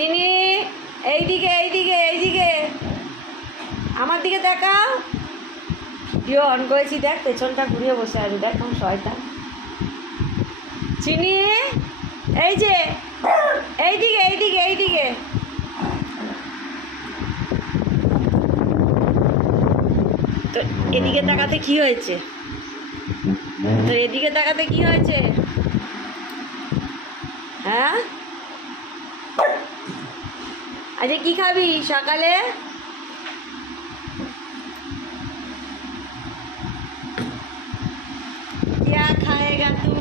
চিনি, এইদিকে এইদিকে এইদিকে আমার দিকে দেখাও। ভিডিও অন করেছি, দেখ পেছনটা ঘুরিয়ে বসে আছে, দেখ কোন শয়তান। চিনি, এই যে এইদিকে এইদিকে এইদিকে। তো এদিকে তাকাতে কি হয়েছে? তো এদিকে তাকাতে কি হয়েছে? হ্যাঁ, আজকে কি খাবি সকালে? क्या खाएगा तू?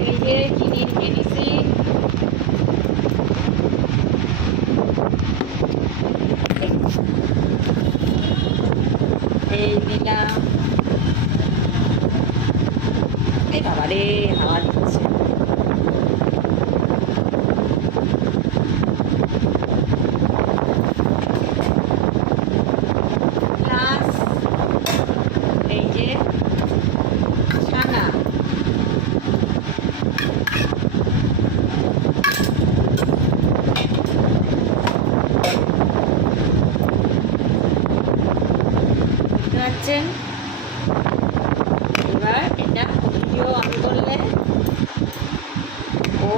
এই যে চিনির মেডিসিন, এই দিলাম। এই বাবা রে, হাওয়া দিচ্ছে। প্লাস এই যে ছানা, বুঝতে পারছেন? এবার এটা ভিডিও অন করলে ও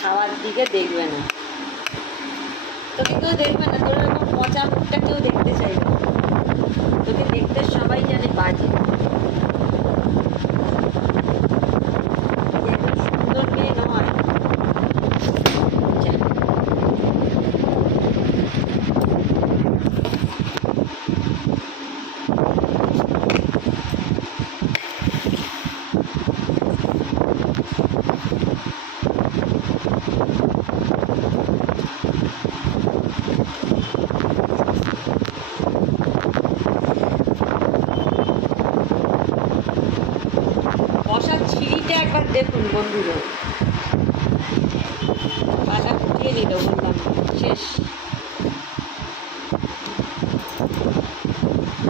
খাওয়ার দিকে দেখবে না, তোকে কেউ দেখবে না, তোর এরকম পচা মুখটা কেউ দেখতে চাইবে না। তোকে দেখতে সবাই জানে বাজে। এত সুন্দর মেয়ে নয়। বসার ছিঁড়িটা একবার দেখুন বন্ধুরা, পাটা ফুটিয়ে দিল, বললাম শেষ।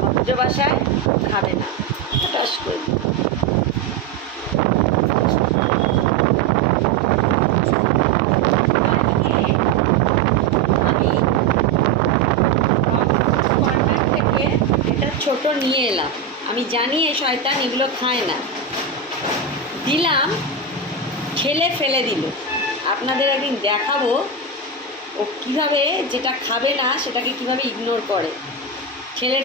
ভদ্র বাসায় খাবে না, হঠাৎ করে। আমি কর্নার থেকে এটা ছোট নিয়ে এলাম। আমি জানি এই শয়তান এগুলো খায় না, দিলাম, ঠেলে ফেলে দিল। আপনাদের একদিন দেখাবো ও কীভাবে যেটা খাবে না সেটাকে কীভাবে ইগনোর করে।